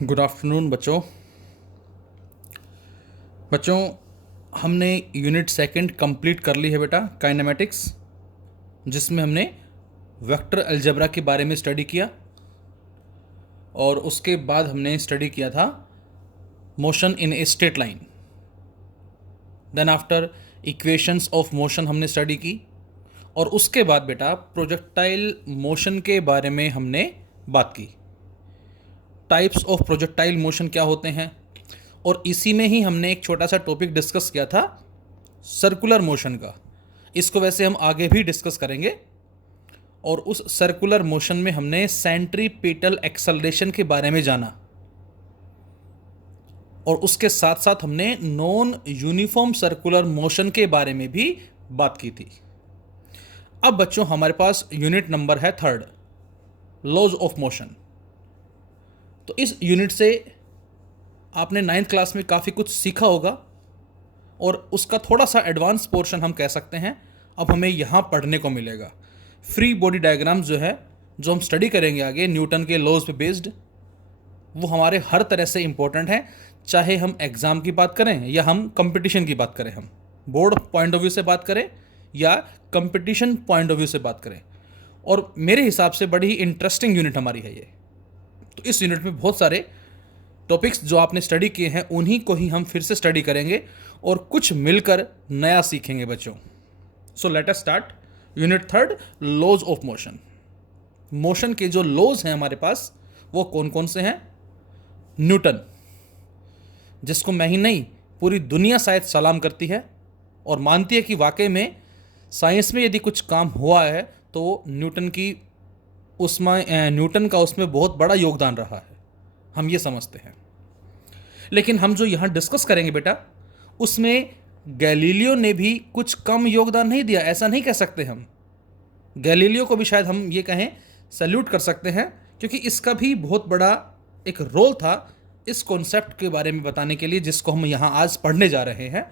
Good afternoon बच्चों। बच्चों, हमने यूनिट सेकंड कंप्लीट कर ली है बेटा, काइनेमेटिक्स, जिसमें हमने वेक्टर अलजेब्रा के बारे में स्टडी किया और उसके बाद हमने स्टडी किया था motion in a straight line. Then after equations of motion हमने स्टडी की और उसके बाद बेटा प्रोजेक्टाइल मोशन के बारे में हमने बात की। टाइप्स ऑफ प्रोजेक्टाइल मोशन क्या होते हैं, और इसी में ही हमने एक छोटा सा टॉपिक डिस्कस किया था सर्कुलर मोशन का। इसको वैसे हम आगे भी डिस्कस करेंगे। और उस सर्कुलर मोशन में हमने सेंट्रीपिटल एक्सेलरेशन के बारे में जाना और उसके साथ साथ हमने नॉन यूनिफॉर्म सर्कुलर मोशन के बारे में भी बात की थी। अब बच्चों हमारे पास यूनिट नंबर है थर्ड, लॉज ऑफ मोशन। तो इस यूनिट से आपने 9th क्लास में काफ़ी कुछ सीखा होगा और उसका थोड़ा सा एडवांस पोर्शन हम कह सकते हैं अब हमें यहाँ पढ़ने को मिलेगा। फ्री बॉडी डायग्राम्स जो है, जो हम स्टडी करेंगे आगे न्यूटन के लॉज पे बेस्ड, वो हमारे हर तरह से इम्पोर्टेंट है। चाहे हम एग्ज़ाम की बात करें या हम कंपटीशन की बात करें, हम बोर्ड पॉइंट ऑफ व्यू से बात करें या कंपटीशन पॉइंट ऑफ व्यू से बात करें। और मेरे हिसाब से बड़ी ही इंटरेस्टिंग यूनिट हमारी है ये। तो इस यूनिट में बहुत सारे टॉपिक्स जो आपने स्टडी किए हैं उन्हीं को ही हम फिर से स्टडी करेंगे और कुछ मिलकर नया सीखेंगे बच्चों। So let us start unit third, laws of motion. Motion के जो लॉज हैं हमारे पास वो कौन कौन से हैं? न्यूटन, जिसको मैं ही नहीं पूरी दुनिया शायद सलाम करती है और मानती है कि वाकई में साइंस में यदि कुछ काम हुआ है तो न्यूटन का उसमें बहुत बड़ा योगदान रहा है, हम ये समझते हैं। लेकिन हम जो यहाँ डिस्कस करेंगे बेटा, उसमें गैलीलियो ने भी कुछ कम योगदान नहीं दिया, ऐसा नहीं कह सकते हम। गैलीलियो को भी शायद हम ये कहें सैल्यूट कर सकते हैं, क्योंकि इसका भी बहुत बड़ा एक रोल था इस कॉन्सेप्ट के बारे में बताने के लिए, जिसको हम यहाँ आज पढ़ने जा रहे हैं,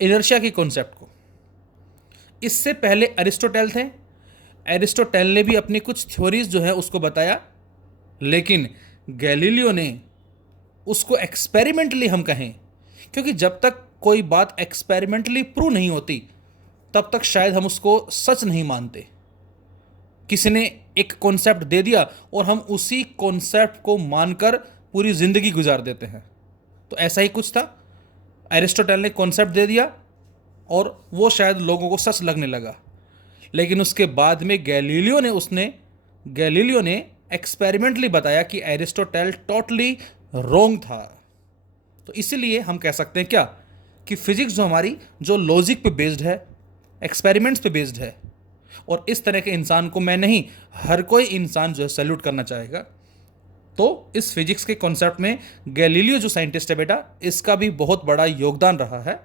इनर्शिया की कॉन्सेप्ट को। इससे पहले अरिस्टोटेल थे। एरिस्टोटेल ने भी अपनी कुछ थ्योरीज जो है उसको बताया, लेकिन गैलीलियो ने उसको एक्सपेरिमेंटली हम कहें, क्योंकि जब तक कोई बात एक्सपेरिमेंटली प्रूव नहीं होती तब तक शायद हम उसको सच नहीं मानते। किसी ने एक कॉन्सेप्ट दे दिया और हम उसी कॉन्सेप्ट को मानकर पूरी जिंदगी गुजार देते हैं। तो ऐसा ही कुछ था, एरिस्टोटेल ने कॉन्सेप्ट दे दिया और वो शायद लोगों को सच लगने लगा, लेकिन उसके बाद में गैलीलियो ने एक्सपेरिमेंटली बताया कि एरिस्टोटेल टोटली रॉन्ग था। तो इसीलिए हम कह सकते हैं क्या कि फिजिक्स जो हमारी, जो लॉजिक पे बेस्ड है, एक्सपेरिमेंट्स पे बेस्ड है, और इस तरह के इंसान को मैं नहीं, हर कोई इंसान जो है सैल्यूट करना चाहेगा। तो इस फिजिक्स के कॉन्सेप्ट में गैलीलियो जो साइंटिस्ट है बेटा, इसका भी बहुत बड़ा योगदान रहा है।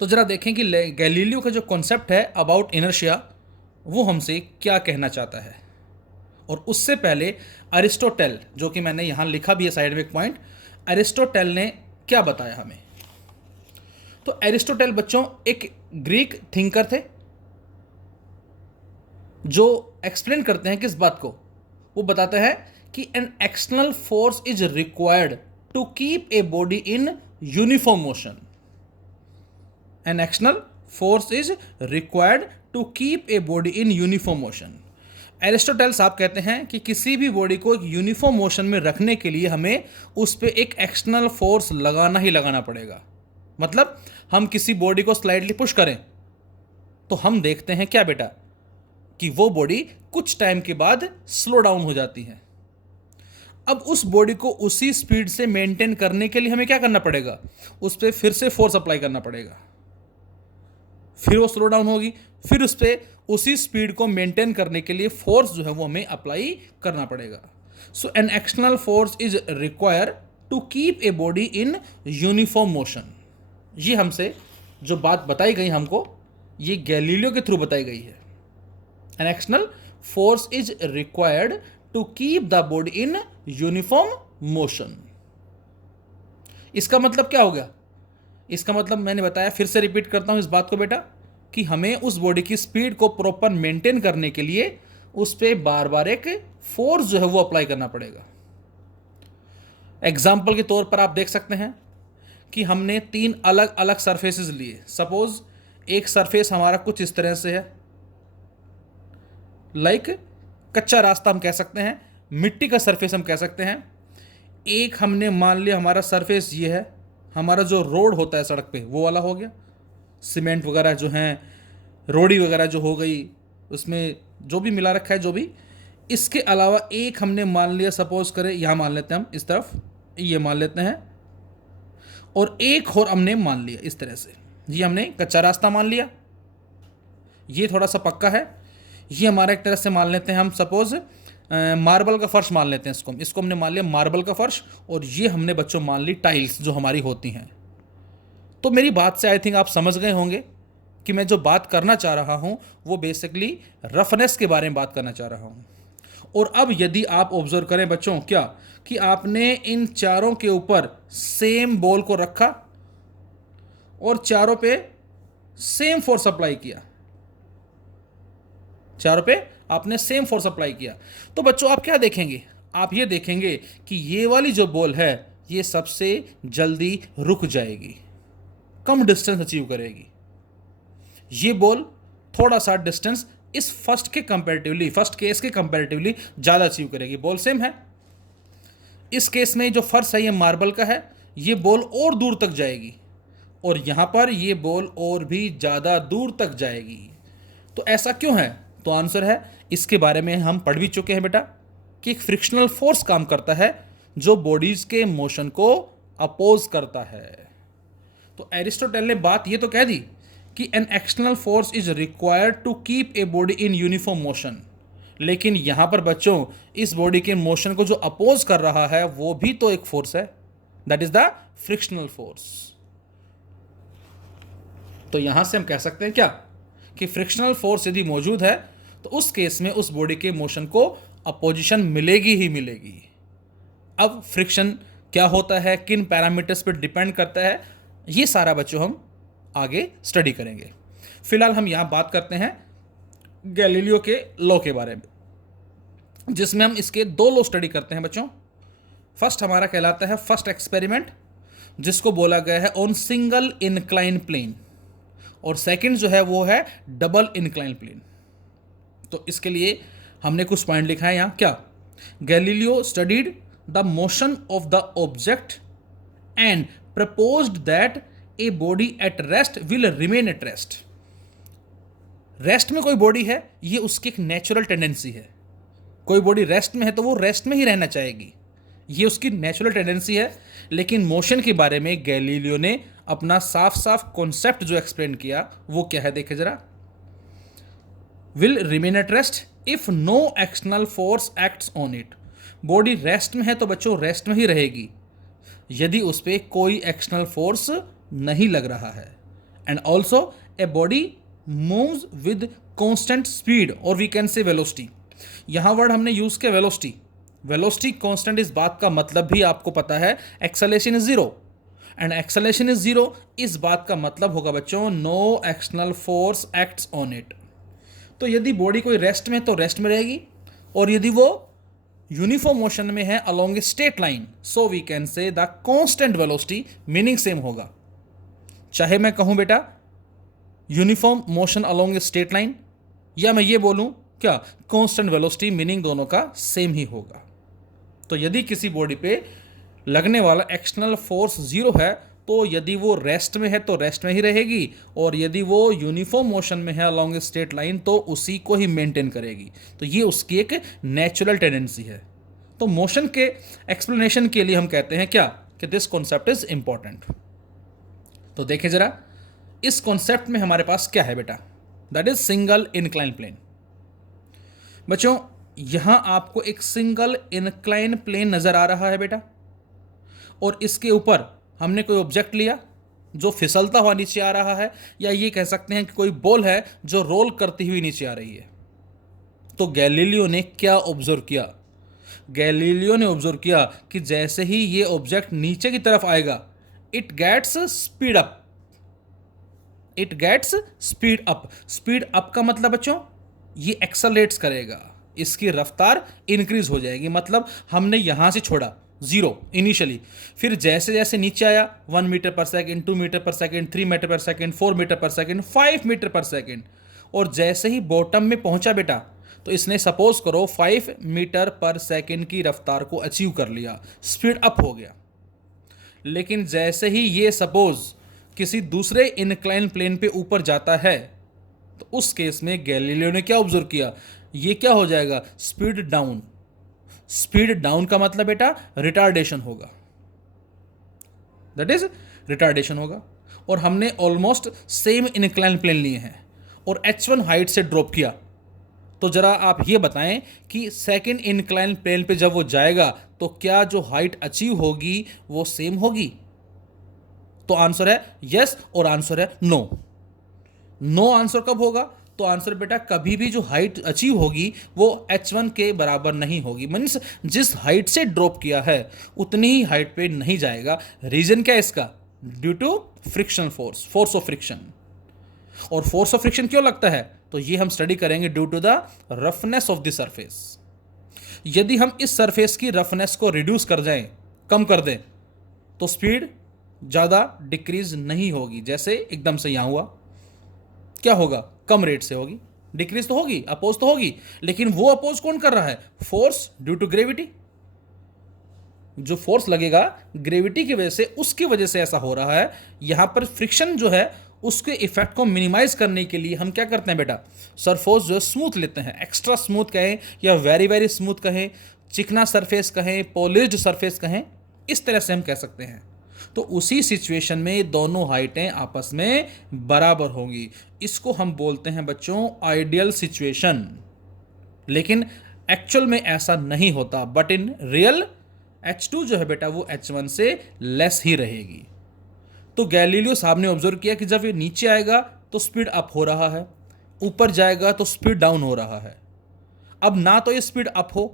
तो जरा देखें कि गैलीलियो का जो कॉन्सेप्ट है अबाउट इनर्शिया, वो हमसे क्या कहना चाहता है। और उससे पहले अरिस्टोटेल, जो कि मैंने यहाँ लिखा भी है साइड में एक पॉइंट, अरिस्टोटेल ने क्या बताया हमें। तो अरिस्टोटेल बच्चों एक ग्रीक थिंकर थे जो एक्सप्लेन करते हैं किस बात को। वो बताते हैं कि an external force is required to keep a body in uniform motion. An external force is required to keep a body in uniform motion. Aristotle साहब कहते हैं कि किसी भी बॉडी को एक यूनिफॉर्म मोशन में रखने के लिए हमें उस पर एक एक्सटर्नल फोर्स लगाना ही लगाना पड़ेगा। मतलब हम किसी बॉडी को स्लाइडली पुश करें तो हम देखते हैं क्या बेटा कि वो बॉडी कुछ टाइम के बाद स्लो डाउन हो जाती है। अब उस बॉडी को उसी स्पीड से मेंटेन करने के लिए हमें क्या करना पड़ेगा? उस पर फिर से फोर्स अप्लाई करना पड़ेगा, फिर वो स्लो डाउन होगी, फिर उस पर उसी स्पीड को मेंटेन करने के लिए फोर्स जो है वो हमें अप्लाई करना पड़ेगा। So an external force is require to keep a body in uniform motion. ये हमसे जो बात बताई गई हमको, ये गैलीलियो के थ्रू बताई गई है। An external force is required to keep the body in uniform motion. इसका मतलब क्या हो गया? इसका मतलब मैंने बताया, फिर से रिपीट करता हूं इस बात को बेटा, कि हमें उस बॉडी की स्पीड को प्रॉपर मेंटेन करने के लिए उस पर बार बार एक फोर्स जो है वो अप्लाई करना पड़ेगा। एग्जाम्पल के तौर पर आप देख सकते हैं कि हमने 3 अलग अलग सरफेसेस लिए। सपोज एक सरफेस हमारा कुछ इस तरह से है, लाइक कच्चा रास्ता हम कह सकते हैं, मिट्टी का सरफेस हम कह सकते हैं। एक हमने मान लिया हमारा सरफेस ये है, हमारा जो रोड होता है सड़क पे वो वाला हो गया, सीमेंट वगैरह जो हैं, रोड़ी वगैरह जो हो गई, उसमें जो भी मिला रखा है जो भी। इसके अलावा एक हमने मान लिया, सपोज करें यहाँ मान लेते हैं हम, इस तरफ ये मान लेते हैं, और एक और हमने मान लिया इस तरह से, ये हमने कच्चा रास्ता मान लिया, ये थोड़ा सा पक्का है। ये हमारा एक तरह से मान लेते हैं हम, सपोज मार्बल का फर्श मान लेते हैं इसको हमने मान लिया मार्बल का फर्श, और ये हमने बच्चों मान ली टाइल्स जो हमारी होती हैं। तो मेरी बात से आई थिंक आप समझ गए होंगे कि मैं जो बात करना चाह रहा हूँ वो बेसिकली रफनेस के बारे में बात करना चाह रहा हूँ। और अब यदि आप ऑब्जर्व करें बच्चों, क्या कि आपने इन चारों के ऊपर सेम बॉल को रखा और चारों पे सेम फोर्स अप्लाई किया, चारों पे आपने सेम फोर्स अप्लाई किया, तो बच्चों आप क्या देखेंगे? आप ये देखेंगे कि ये वाली जो बॉल है ये सबसे जल्दी रुक जाएगी, कम डिस्टेंस अचीव करेगी। ये बॉल थोड़ा सा डिस्टेंस इस फर्स्ट केस के कंपैरेटिवली ज़्यादा अचीव करेगी। बॉल सेम है, इस केस में जो फर्श है ये मार्बल का है, ये बॉल और दूर तक जाएगी, और यहाँ पर ये बॉल और भी ज़्यादा दूर तक जाएगी। तो ऐसा क्यों है? तो आंसर है, इसके बारे में हम पढ़ भी चुके हैं बेटा, कि एक फ्रिक्शनल फोर्स काम करता है जो बॉडीज के मोशन को अपोज करता है। तो एरिस्टोटल ने बात ये तो कह दी कि an external force is required to keep a body in uniform motion, लेकिन यहां पर बच्चों इस बॉडी के मोशन को जो अपोज कर रहा है वो भी तो एक फोर्स है, that is the frictional force. तो यहां से हम कह सकते हैं क्या कि फ्रिक्शनल फोर्स यदि मौजूद है तो उस केस में उस बॉडी के मोशन को अपोजिशन मिलेगी ही मिलेगी। अब फ्रिक्शन क्या होता है, किन पैरामीटर्स पर डिपेंड करता है, ये सारा बच्चों हम आगे स्टडी करेंगे। फिलहाल हम यहां बात करते हैं गैलीलियो के लॉ के बारे में, जिसमें हम इसके 2 लॉ स्टडी करते हैं बच्चों। फर्स्ट हमारा कहलाता है फर्स्ट एक्सपेरिमेंट, जिसको बोला गया है ऑन सिंगल इनक्लाइन प्लेन, और सेकंड जो है वो है डबल इनक्लाइन प्लेन। तो इसके लिए हमने कुछ पॉइंट लिखा है यहाँ, क्या? Galileo studied the motion of the object and proposed that A body at rest will remain at rest. Rest में कोई बॉडी है, ये उसकी एक नेचुरल टेंडेंसी है। कोई बॉडी रेस्ट में है तो वो रेस्ट में ही रहना चाहेगी, ये उसकी नेचुरल टेंडेंसी है। लेकिन मोशन के बारे में गैलीलियो ने अपना साफ साफ कॉन्सेप्ट जो एक्सप्लेन किया वो क्या है, देखे जरा। Will remain at rest if no external force acts on it. Body rest में है तो बच्चों रेस्ट में ही रहेगी यदि उस पर कोई एक्सटर्नल फोर्स नहीं लग रहा है। And also a body moves with constant speed, और वी कैन से वेलोसिटी। यहां वर्ड हमने यूज किया वेलोसिटी। वेलोसिटी कांस्टेंट, इस बात का मतलब भी आपको पता है, acceleration is zero, and acceleration is zero, इस बात का मतलब होगा बच्चों no external force acts on it. तो यदि बॉडी कोई रेस्ट में है तो रेस्ट में रहेगी, और यदि वो यूनिफॉर्म मोशन में है along a straight line, so we can say the constant velocity, meaning same होगा। चाहे मैं कहूं बेटा uniform motion along a straight line, या मैं ये बोलूं क्या कांस्टेंट वेलोसिटी, मीनिंग दोनों का सेम ही होगा। तो यदि किसी बॉडी पे लगने वाला एक्सटर्नल फोर्स जीरो है तो यदि वो रेस्ट में है तो रेस्ट में ही रहेगी, और यदि वो यूनिफॉर्म मोशन में है अलोंग ए स्ट्रेट लाइन तो उसी को ही मेंटेन करेगी। तो ये उसकी एक नेचुरल टेंडेंसी है। तो मोशन के एक्सप्लेनेशन के लिए हम कहते हैं क्या कि दिस कॉन्सेप्ट इज इंपॉर्टेंट। तो देखें जरा इस कॉन्सेप्ट में हमारे पास क्या है बेटा, that is single incline plane. बच्चों यहां आपको एक सिंगल इनक्लाइन प्लेन नजर आ रहा है बेटा, और इसके ऊपर हमने कोई ऑब्जेक्ट लिया जो फिसलता हुआ नीचे आ रहा है, या ये कह सकते हैं कि कोई बॉल है जो रोल करती हुई नीचे आ रही है। तो गैलीलियो ने क्या ऑब्जर्व किया? गैलीलियो ने ऑब्जर्व किया कि जैसे ही ये ऑब्जेक्ट नीचे की तरफ आएगा it gets speed up. It gets speed up. Speed up का मतलब बच्चों ये एक्सेलरेट्स करेगा, इसकी रफ्तार इंक्रीज हो जाएगी। मतलब हमने यहां से छोड़ा, जीरो इनिशियली, फिर जैसे जैसे नीचे आया 1 मीटर पर सेकेंड, 2 मीटर पर सेकेंड, 3 मीटर पर सेकेंड, 4 मीटर पर सेकेंड, 5 मीटर पर सेकेंड, और जैसे ही बॉटम में पहुंचा बेटा, तो इसने सपोज करो 5 मीटर पर सेकेंड की रफ्तार को अचीव कर लिया, स्पीड अप हो गया। लेकिन जैसे ही ये सपोज किसी दूसरे इनक्लाइन प्लेन पे ऊपर जाता है, तो उस केस में गैलीलियो ने क्या ऑब्जर्व किया, ये क्या हो जाएगा, स्पीड डाउन। स्पीड डाउन का मतलब बेटा रिटार्डेशन होगा, दैट इज रिटार्डेशन होगा। और हमने ऑलमोस्ट सेम इनक्लाइन प्लेन लिए हैं और h1 हाइट से ड्रॉप किया, तो जरा आप ये बताएं कि सेकंड इनक्लाइन प्लेन पे जब वो जाएगा तो क्या जो हाइट अचीव होगी वो सेम होगी? तो आंसर है यस और आंसर है नो। नो आंसर कब होगा? तो आंसर बेटा कभी भी जो हाइट अचीव होगी वो h1 के बराबर नहीं होगी, मीन्स जिस हाइट से ड्रॉप किया है उतनी ही हाइट पे नहीं जाएगा। रीजन क्या है इसका? Due to friction force, force of friction. और फोर्स ऑफ फ्रिक्शन क्यों लगता है? तो ये हम स्टडी करेंगे due to the roughness of the surface. यदि हम इस सरफेस की रफनेस को रिड्यूस कर जाएं, कम कर दें, तो स्पीड ज़्यादा डिक्रीज नहीं होगी। जैसे एकदम से यहां हुआ, क्या होगा? कम रेट से होगी, डिक्रीज तो होगी, अपोज तो होगी, लेकिन वो अपोज कौन कर रहा है? Force due to gravity. जो फोर्स लगेगा ग्रेविटी की वजह से, उसकी वजह से ऐसा हो रहा है। यहां पर फ्रिक्शन जो है उसके इफेक्ट को मिनिमाइज करने के लिए हम क्या करते हैं बेटा, सरफेस जो है स्मूथ लेते हैं। एक्स्ट्रा स्मूथ कहें या वेरी वेरी स्मूथ कहें, चिकना सरफेस कहें, पॉलिश्ड सरफेस कहें, इस तरह से हम कह सकते हैं। तो उसी सिचुएशन में दोनों हाइटें आपस में बराबर होंगी। इसको हम बोलते हैं बच्चों आइडियल सिचुएशन। लेकिन एक्चुअल में ऐसा नहीं होता, बट इन रियल h2 जो है बेटा वो h1 से लेस ही रहेगी। तो गैलीलियो साहब ने ऑब्जर्व किया कि जब ये नीचे आएगा तो स्पीड अप हो रहा है, ऊपर जाएगा तो स्पीड डाउन हो रहा है। अब ना तो ये स्पीड अप हो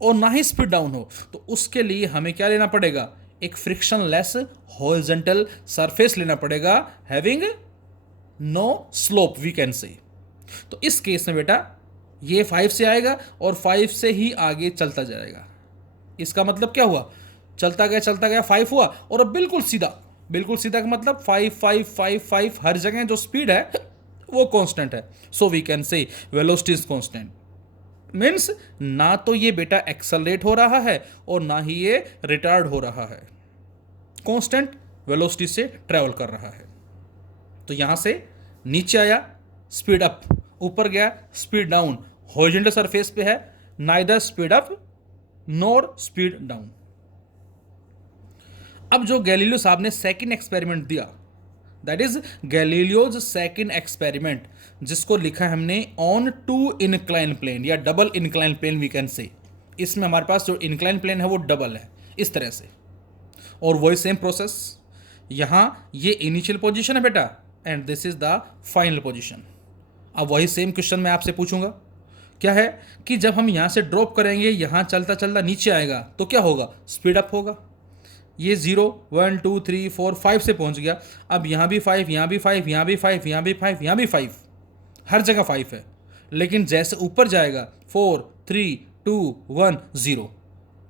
और ना ही स्पीड डाउन हो, तो उसके लिए हमें क्या लेना पड़ेगा? एक फ्रिक्शन लेस हॉरिजॉन्टल सरफेस लेना पड़ेगा, having no slope we can say. तो इस केस में बेटा ये 5 से आएगा और 5 से ही आगे चलता जाएगा। इसका मतलब क्या हुआ? चलता गया 5 हुआ और अब बिल्कुल सीधा। बिल्कुल सीधा का मतलब 5 5 5 5, हर जगह जो स्पीड है वो कांस्टेंट है। So we can say velocity is constant, means ना तो ये बेटा एक्सेलरेट हो रहा है और ना ही ये रिटार्ड हो रहा है, कांस्टेंट वेलोसिटी से ट्रेवल कर रहा है। तो यहां से नीचे आया स्पीड अप, ऊपर गया स्पीड डाउन, हॉरिजॉन्टल सरफेस पे है, neither speed up nor speed down. अब जो गैलीलियो साहब ने सेकंड एक्सपेरिमेंट दिया, that is Galileo's second experiment, जिसको लिखा है हमने ऑन टू इनक्लाइन प्लेन या double incline plane we can say. इसमें हमारे पास जो इनक्लाइन प्लेन है वो डबल है इस तरह से, और वही सेम प्रोसेस। यहां ये इनिशियल पोजीशन है बेटा and this is the final position. अब वही सेम क्वेश्चन मैं आपसे पूछूंगा, क्या है कि जब हम यहां से ड्रॉप करेंगे, यहां चलता चलता नीचे आएगा तो क्या होगा? स्पीड अप होगा। ये 0 1 2 3 4 5 से पहुंच गया, अब यहाँ भी 5, यहाँ भी 5, यहाँ भी 5, यहाँ भी 5, यहाँ भी 5, हर जगह 5 है। लेकिन जैसे ऊपर जाएगा 4 3 2 1 0,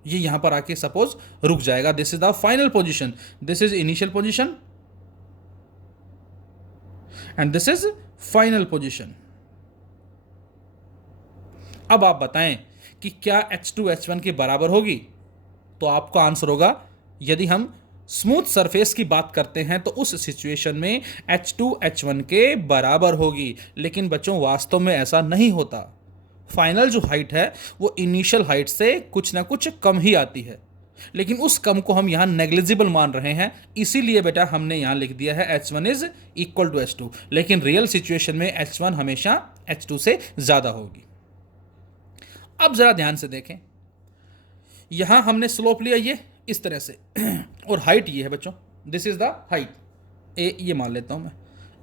ये यहाँ पर आके सपोज रुक जाएगा। This is the final position, this is initial position and this is final position. अब आप बताएं कि क्या h2 h1 के बराबर होगी? तो आपका आंसर होगा, यदि हम स्मूथ सरफेस की बात करते हैं तो उस सिचुएशन में h2 h1 के बराबर होगी। लेकिन बच्चों वास्तव में ऐसा नहीं होता। फाइनल जो हाइट है वो इनिशियल हाइट से कुछ ना कुछ कम ही आती है, लेकिन उस कम को हम यहाँ नेग्लिजिबल मान रहे हैं, इसीलिए बेटा हमने यहाँ लिख दिया है h1 is equal to h2। लेकिन रियल सिचुएशन में h1 हमेशा h2 से ज़्यादा होगी। अब ज़रा ध्यान से देखें, यहाँ हमने स्लोप लिया ये इस तरह से और हाइट ये है बच्चों, दिस इज द हाइट ए, ये मान लेता हूँ मैं।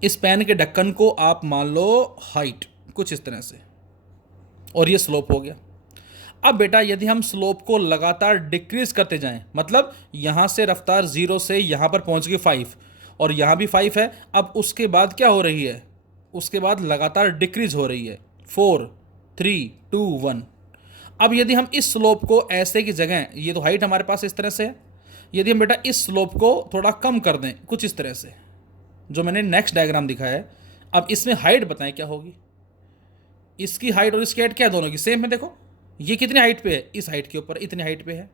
इस पेन के ढक्कन को आप मान लो हाइट कुछ इस तरह से, और ये स्लोप हो गया। अब बेटा यदि हम स्लोप को लगातार डिक्रीज करते जाएं, मतलब यहाँ से रफ्तार 0 से यहाँ पर पहुँच गई 5 और यहाँ भी 5 है, अब उसके बाद क्या हो रही है? उसके बाद लगातार डिक्रीज हो रही है 4 3 2 1। अब यदि हम इस स्लोप को ऐसे की जगह, ये तो हाइट हमारे पास इस तरह से है, यदि हम बेटा इस स्लोप को थोड़ा कम कर दें कुछ इस तरह से, जो मैंने नेक्स्ट डायग्राम दिखाया है, अब इसमें हाइट बताएं क्या होगी। इसकी हाइट और इसकी हाइट क्या दोनों की सेम है। देखो ये कितनी हाइट पे है, इस हाइट के ऊपर इतनी हाइट पे है,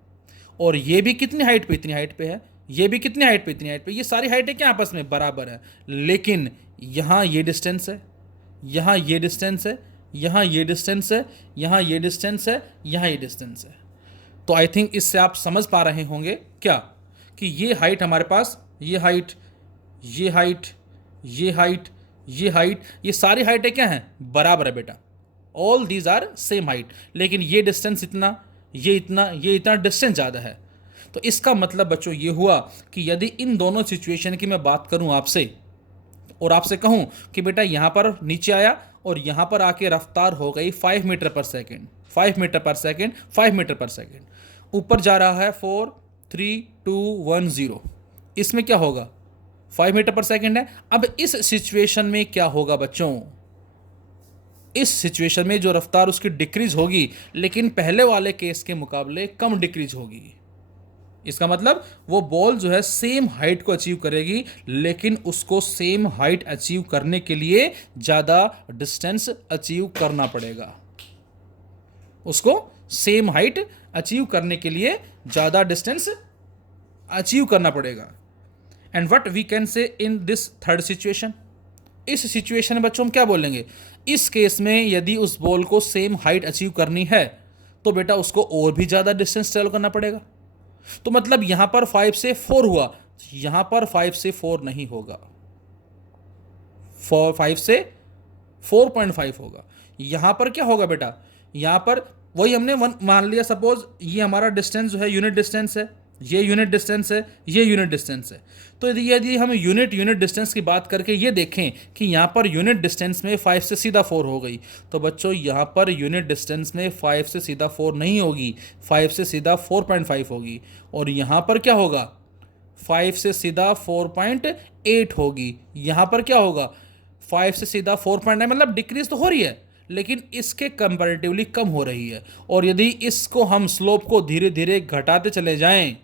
और ये भी कितनी हाइट पे, इतनी हाइट पे है, ये भी कितनी हाइट पे, इतनी हाइट पे, ये सारी हाइटें क्या आपस में बराबर है। लेकिन यहाँ ये डिस्टेंस है, यहाँ ये डिस्टेंस है, यहाँ ये डिस्टेंस है, यहाँ ये डिस्टेंस है, यहाँ ये डिस्टेंस है। तो आई थिंक इससे आप समझ पा रहे होंगे क्या, कि ये हाइट हमारे पास, ये हाइट, ये हाइट, ये हाइट, ये हाइट, ये सारी हाइटें क्या हैं, बराबर है बेटा। All these are same height, लेकिन ये डिस्टेंस इतना, ये इतना, ये इतना डिस्टेंस ज़्यादा है। तो इसका मतलब बच्चों ये हुआ कि यदि इन दोनों सिचुएशन की मैं बात करूं आपसे, और आपसे कहूं कि बेटा यहाँ पर नीचे आया और यहाँ पर आके रफ्तार हो गई 5 मीटर पर सेकेंड, 5 मीटर पर सेकेंड, 5 मीटर पर सेकेंड, ऊपर जा रहा है 4 3 2 1 0, इसमें क्या होगा, 5 मीटर पर सेकेंड है। अब इस सिचुएशन में क्या होगा बच्चों, इस सिचुएशन में जो रफ्तार उसकी डिक्रीज होगी, लेकिन पहले वाले केस के मुकाबले कम डिक्रीज होगी। इसका मतलब वो बॉल जो है सेम हाइट को अचीव करेगी, लेकिन उसको सेम हाइट अचीव करने के लिए ज़्यादा डिस्टेंस अचीव करना पड़ेगा। उसको सेम हाइट अचीव करने के लिए ज़्यादा डिस्टेंस अचीव करना पड़ेगा। And what we can say in this third situation, इस सिचुएशन में बच्चों हम क्या बोलेंगे, इस केस में यदि उस बॉल को सेम हाइट अचीव करनी है तो बेटा उसको और भी ज़्यादा डिस्टेंस ट्रेवल करना पड़ेगा। तो मतलब यहां पर 5 से 4 हुआ, यहां पर 5 से 4 नहीं होगा, 5 से 4.5 होगा। यहां पर क्या होगा बेटा, यहां पर वही हमने मान लिया, सपोज ये हमारा डिस्टेंस जो है यूनिट डिस्टेंस है, ये यूनिट डिस्टेंस है, ये यूनिट डिस्टेंस है। तो यदि हम यूनिट डिस्टेंस की बात करके ये देखें कि यहाँ पर यूनिट डिस्टेंस में 5 से सीधा 4 हो गई, तो बच्चों यहाँ पर यूनिट डिस्टेंस में 5 से सीधा 4 नहीं होगी, 5 से सीधा 4.5 होगी। और यहाँ पर क्या होगा, 5 से सीधा 4.8 होगी। यहाँ पर क्या होगा, 5 से सीधा 4.9, मतलब डिक्रीज तो हो रही है लेकिन इसके कंपैरेटिवली कम हो रही है। और यदि इसको हम स्लोप को धीरे धीरे घटाते चले जाएं,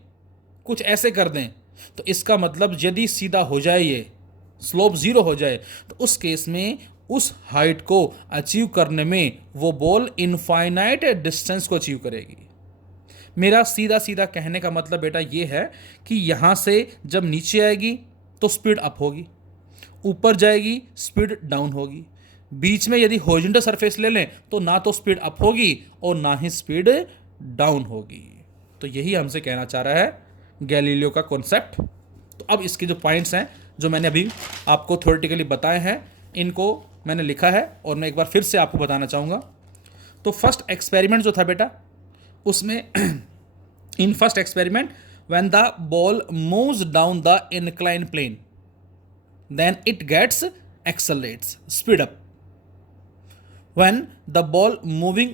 कुछ ऐसे कर दें, तो इसका मतलब यदि सीधा हो जाए, ये स्लोप 0 हो जाए, तो उस केस में उस हाइट को अचीव करने में वो बॉल इनफाइनाइट डिस्टेंस को अचीव करेगी। मेरा सीधा सीधा कहने का मतलब बेटा ये है कि यहाँ से जब नीचे आएगी तो स्पीड अप होगी, ऊपर जाएगी स्पीड डाउन होगी, बीच में यदि हॉरिजॉन्टल सरफेस ले लें तो ना तो स्पीड अप होगी और ना ही स्पीड डाउन होगी। तो यही हमसे कहना चाह रहा है गैलीलियो का कॉन्सेप्ट। तो अब इसके जो पॉइंट्स हैं जो मैंने अभी आपको थ्योरेटिकली बताए हैं, इनको मैंने लिखा है और मैं एक बार फिर से आपको बताना चाहूँगा। तो फर्स्ट एक्सपेरिमेंट जो था बेटा, उसमें in first experiment when the ball moves down the incline plane then it gets accelerates, speed up. When the ball moving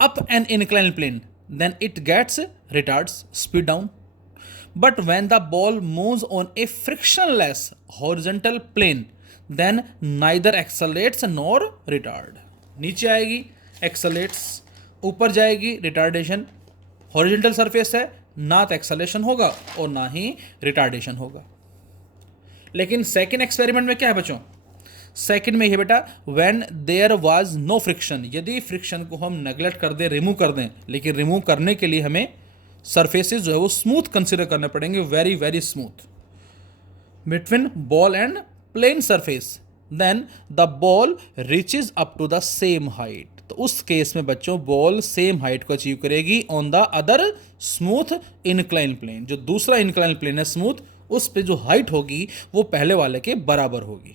up an inclined plane, then it gets retards, speed down. But when the ball moves on a frictionless horizontal plane, then neither accelerates nor retard. नीचे आएगी accelerates, ऊपर जाएगी retardation। Horizontal surface है, ना तो acceleration होगा और ना ही रिटार्डेशन होगा। लेकिन सेकेंड एक्सपेरिमेंट में क्या है बच्चों, सेकेंड में ये बेटा when there was no friction, यदि फ्रिक्शन को हम नेग्लेक्ट कर दें, रिमूव कर दें, लेकिन रिमूव करने के लिए हमें सरफेसेस जो है वो स्मूथ कंसिडर करने पड़ेंगे, very very smooth between ball and plane surface, then the ball reaches up to the same height. तो उस केस में बच्चों बॉल सेम हाइट को अचीव करेगी on the other smooth incline plane. जो दूसरा इनक्लाइन प्लेन है स्मूथ, उस पे जो हाइट होगी वो पहले वाले के बराबर होगी।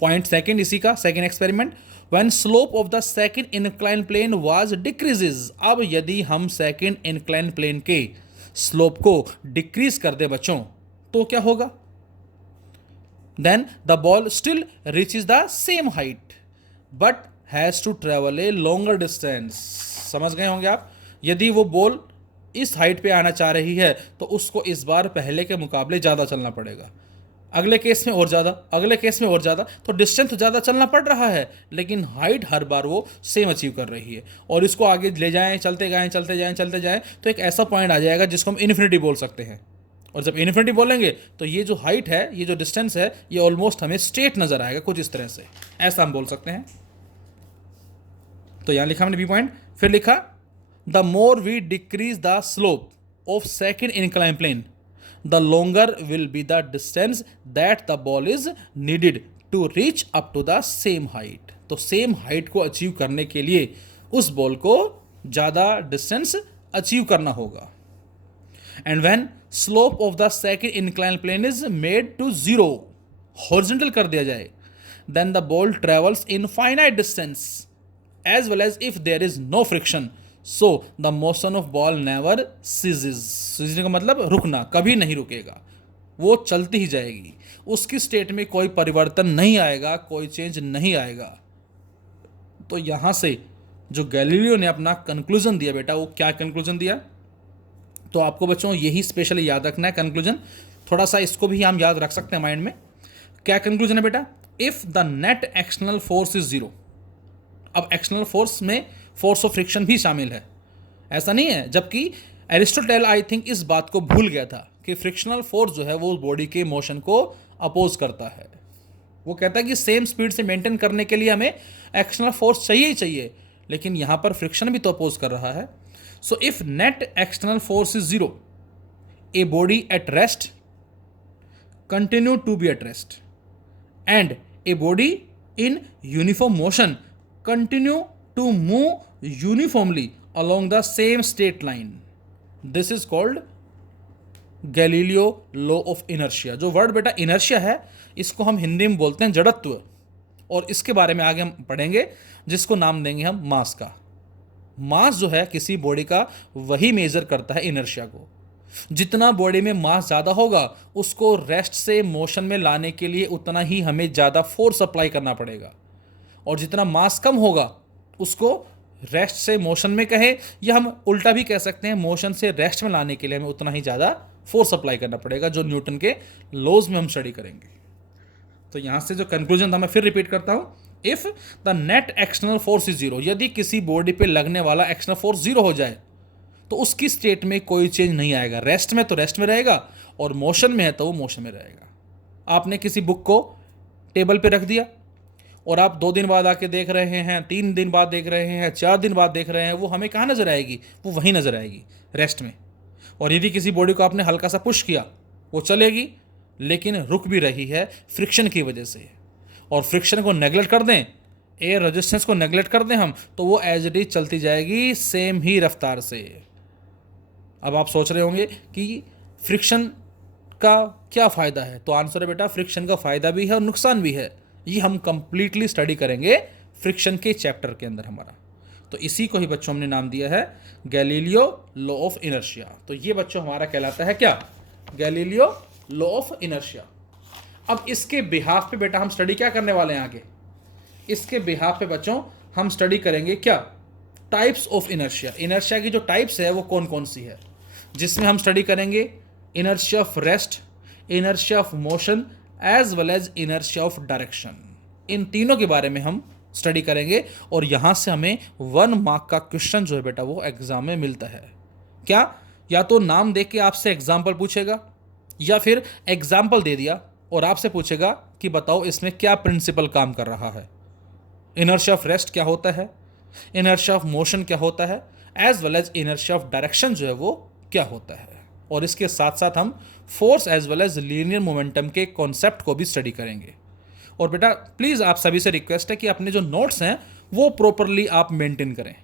पॉइंट सेकंड इसी का, second experiment, when slope of the second incline plane was decreases. अब यदि हम सेकंड इनक्लाइन प्लेन के स्लोप को डिक्रीज कर दे बच्चों, तो क्या होगा, then the ball still reaches the same height but has to travel a longer distance. समझ गए होंगे आप, यदि वो बॉल इस हाइट पे आना चाह रही है तो उसको इस बार पहले के मुकाबले ज़्यादा चलना पड़ेगा। अगले केस में और ज़्यादा, अगले केस में और ज़्यादा, तो डिस्टेंस तो ज़्यादा चलना पड़ रहा है, लेकिन हाइट हर बार वो सेम अचीव कर रही है। और इसको आगे ले जाएं, चलते जाएं चलते जाएं चलते जाएं, तो एक ऐसा पॉइंट आ जाएगा जिसको हम इन्फिनिटी बोल सकते हैं। और जब इन्फिनिटी बोलेंगे तो ये जो हाइट है, ये जो डिस्टेंस है, ये ऑलमोस्ट हमें स्ट्रेट नजर आएगा कुछ इस तरह से, ऐसा हम बोल सकते हैं। तो यहां लिखा हमने बी पॉइंट, फिर लिखा the more we decrease the slope of second incline plane the longer will be the distance that the ball is needed to reach up to the same height. तो सेम हाइट को achieve करने के लिए उस ball को ज़्यादा distance achieve करना होगा। And when slope of the second incline plane is made to zero, horizontal कर दिया जाए, then the ball travels in finite distance as well as if there is no friction, so the motion of ball never ceases. सीजने का मतलब रुकना, कभी नहीं रुकेगा, वो चलती ही जाएगी, उसकी स्टेट में कोई परिवर्तन नहीं आएगा, कोई चेंज नहीं आएगा। तो यहां से जो गैलीलियो ने अपना कंक्लूजन दिया बेटा, वो क्या कंक्लूजन दिया, तो आपको बच्चों यही स्पेशली याद रखना है कंक्लूजन, थोड़ा सा इसको भी हम याद रख सकते हैं माइंड में। क्या कंक्लूजन है बेटा, if the net external force is zero. अब एक्सटर्नल फोर्स में फोर्स ऑफ फ्रिक्शन भी शामिल है, ऐसा नहीं है, जबकि एरिस्टोटेल आई थिंक इस बात को भूल गया था कि फ्रिक्शनल फोर्स जो है वो बॉडी के मोशन को अपोज करता है। वो कहता है कि सेम स्पीड से मेंटेन करने के लिए हमें एक्सटर्नल फोर्स चाहिए ही चाहिए, लेकिन यहां पर फ्रिक्शन भी तो अपोज कर रहा है। So if net external force is zero, a body at rest continue to be at rest, and a body in uniform motion continue to move uniformly along the same straight line. This is called Galileo law of inertia. जो word बेटा inertia है, इसको हम हिंदी में बोलते हैं जड़त्व, और इसके बारे में आगे हम पढ़ेंगे, जिसको नाम देंगे हम मास का। मास जो है किसी बॉडी का, वही मेजर करता है इनर्शिया को। जितना बॉडी में मास ज़्यादा होगा, उसको रेस्ट से मोशन में लाने के लिए उतना ही हमें ज़्यादा फोर्स अप्लाई करना पड़ेगा, और जितना मास कम होगा उसको रेस्ट से मोशन में कहें, या हम उल्टा भी कह सकते हैं, मोशन से रेस्ट में लाने के लिए हमें उतना ही ज़्यादा फोर्स अप्लाई करना पड़ेगा, जो न्यूटन के लॉज में हम स्टडी करेंगे। तो यहां से जो कंक्लूजन था मैं फिर रिपीट करता हूं, if the net external force is zero, यदि किसी बॉडी पे लगने वाला एक्सटर्नल फोर्स जीरो हो जाए तो उसकी स्टेट में कोई चेंज नहीं आएगा। रेस्ट में तो रेस्ट में रहेगा, और मोशन में है तो वो मोशन में रहेगा। आपने किसी बुक को टेबल पे रख दिया और आप 2 दिन बाद आके देख रहे हैं, 3 दिन बाद देख रहे हैं, 4 दिन बाद देख रहे हैं, वो हमें कहाँ नजर आएगी, वो वहीं नजर आएगी, रेस्ट में। और यदि किसी बॉडी को आपने हल्का सा पुश किया, वो चलेगी, लेकिन रुक भी रही है फ्रिक्शन की वजह से। और फ्रिक्शन को नेगलेक्ट कर दें, एयर रेजिस्टेंस को नेगलेक्ट कर दें हम, तो वो एज इट इज चलती जाएगी सेम ही रफ्तार से। अब आप सोच रहे होंगे कि फ्रिक्शन का क्या फ़ायदा है, तो आंसर है बेटा, फ्रिक्शन का फ़ायदा भी है और नुकसान भी है। ये हम कंप्लीटली स्टडी करेंगे फ्रिक्शन के चैप्टर के अंदर हमारा। तो इसी को ही बच्चों हमने नाम दिया है गैलीलियो लॉ ऑफ इनर्शिया। तो ये बच्चों हमारा कहलाता है क्या, गैलीलियो लॉ ऑफ इनर्शिया। अब इसके बिहाफ पे बेटा हम स्टडी क्या करने वाले हैं आगे, इसके बिहाफ पे बच्चों हम स्टडी करेंगे क्या, टाइप्स ऑफ इनर्शिया। इनर्शिया की जो टाइप्स है वो कौन कौन सी है, जिसमें हम स्टडी करेंगे inertia of rest, inertia of motion, as well as inertia of direction. इन तीनों के बारे में हम स्टडी करेंगे, और यहां से हमें 1 मार्क का क्वेश्चन जो है बेटा वो एग्जाम में मिलता है। क्या, या तो नाम देख के आपसे एग्जाम्पल पूछेगा, या फिर एग्जाम्पल दे दिया और आपसे पूछेगा कि बताओ इसमें क्या प्रिंसिपल काम कर रहा है। इनर्शिया ऑफ रेस्ट क्या होता है, इनर्शिया ऑफ मोशन क्या होता है, as well as inertia of direction जो है वो क्या होता है। और इसके साथ साथ हम force as well as linear momentum के कॉन्सेप्ट को भी स्टडी करेंगे। और बेटा प्लीज़ आप सभी से रिक्वेस्ट है कि अपने जो नोट्स हैं वो प्रॉपरली आप मेंटेन करें।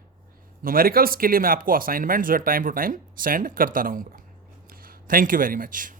न्यूमेरिकल्स के लिए मैं आपको असाइनमेंट जो है टाइम टू टाइम सेंड करता रहूँगा। Thank you very much.